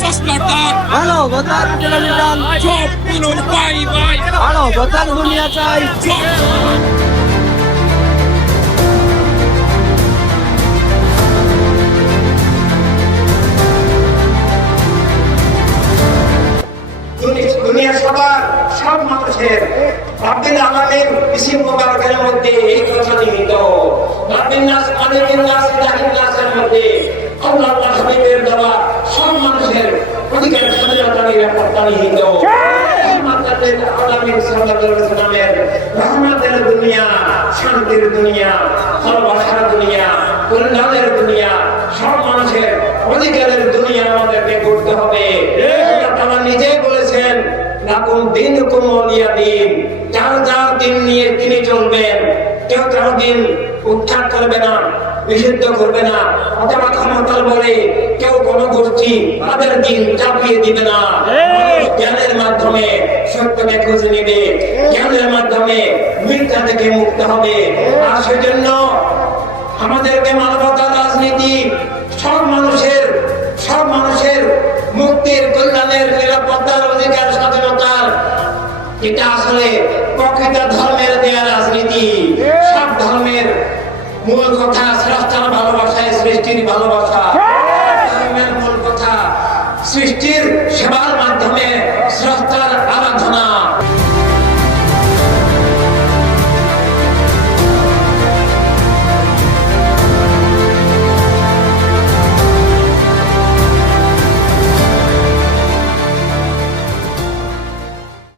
Sasnatan মানবতার প্রতিষ্ঠান সব গুলো বাই বাই মানবতার দুনিয়া চাই দুনিয়া সবার সব মানুষের রাব্বিল আলামিন ইসিম মুবারকের মধ্যে এই কথা নিহিত। রাব্বিন নাস মালিকিন নাস ইলাহিন নাসের মধ্যে আল্লাহর হাবিবের দ্বারা সব মানুষের অধিকার স্বাধীনতা নিরাপত্তা নিহিত। রাহমাতুল আলামিন সাল্লাল্লাহু আলাইহি ওয়াসাল্লামের রহমতের দুনিয়া, শান্তির দুনিয়া, ভালোবাসার দুনিয়া, কল্যাণের দুনিয়া, সব মানুষের অধিকারের দুনিয়া আমাদেরকে করতে হবে। আল্লাহ তাআলা নিজেই বলেছেন লাকুম দীনুকুম ওয়ালিয়া দীন, যার যার দিন নিয়ে তিনি চলবেন, কেউ কারো দিন উৎখাত করবে না, নিষিদ্ধ করবে না, অথবা ক্ষমতার বলে কেউ কোনো গোষ্ঠী তাদের দিন চাপিয়ে দিবে না। জ্ঞানের মাধ্যমে সত্যকে খুঁজে নিবে, জ্ঞানের মাধ্যমে মিথ্যা থেকে মুক্ত হবে। আর সেজন্য আমাদেরকে মানবতার রাজনীতি, সব মানুষের মুক্তির, কল্যাণের, নিরাপত্তার, অধিকার, স্বাধীনতার, এটা আসলে প্রকৃত ধর্মের দেয়া রাজনীতি। সব ধর্মের মূল কথা স্রষ্টার ভালোবাসায়, সৃষ্টির ভালোবাসা।